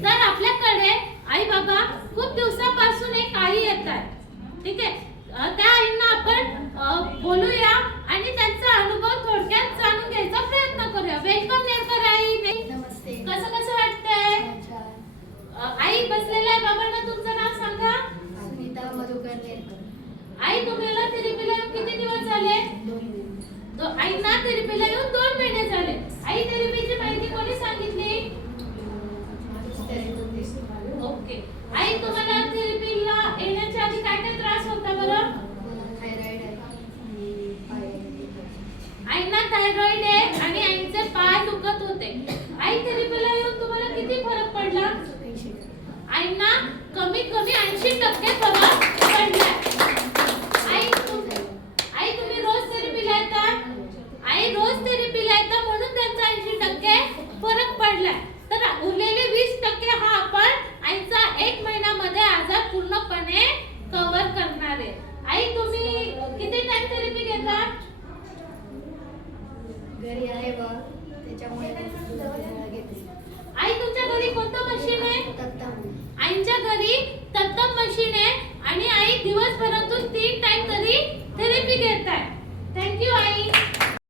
तर आपल्याकडे आई बाबा खूप दिवसापासून एक आई येतात, ठीक आहे. त्या आईंना आपण बोलूया आणि त्यांचा अनुभव थोडक्यात जाणून घ्यायचा प्रयत्न करूया. वेलकम नेरकर आई. नमस्ते. कसं वाटतंय? आई बसलेला आहे. बाबांना तुमचं नाव सांगा. सुनीता मधुकर नेरकर. आई तुम्हाला थेरपीला येऊन किती दिवस झाले? 2 महिने. आईंना थेरपीला येऊन 2 महिने झाले. आई थेरपीची माहिती कोणी सांगितली? ओके. आई तुम्हाला थेरपीला येण्याच्या आधी काय काय त्रास होता बरं? थायरॉइड आहे. आईंना थायरॉइड आहे आणि आईचे पाय दुखत होते. आई थेरपीला येऊन तुम्हाला किती फरक पडला? 80. आईंना कमीत कमी 80% फरक पडला. आई तुम्ही रोज थेरपीला येता? आई रोज थेरपीला येता म्हणून त्यांचा 80% फरक पडला. तर उरलेले 20% हा आपण आईचा 1 महिन्यामध्ये आजार पूर्णपणे कव्हर करणार आहे. आई तुम्ही किती टाइम थेरपी घेता? घरी आहे बा, त्याच्यामुळे घेते. आई तुमच्या घरी कोणतं मशीन आहे? तत्ता. आईच्या घरी तत्तम मशीन आहे आणि आई दिवसभरातून 3 टाइम तरी थेरपी घेत आहे. थँक्यू आई.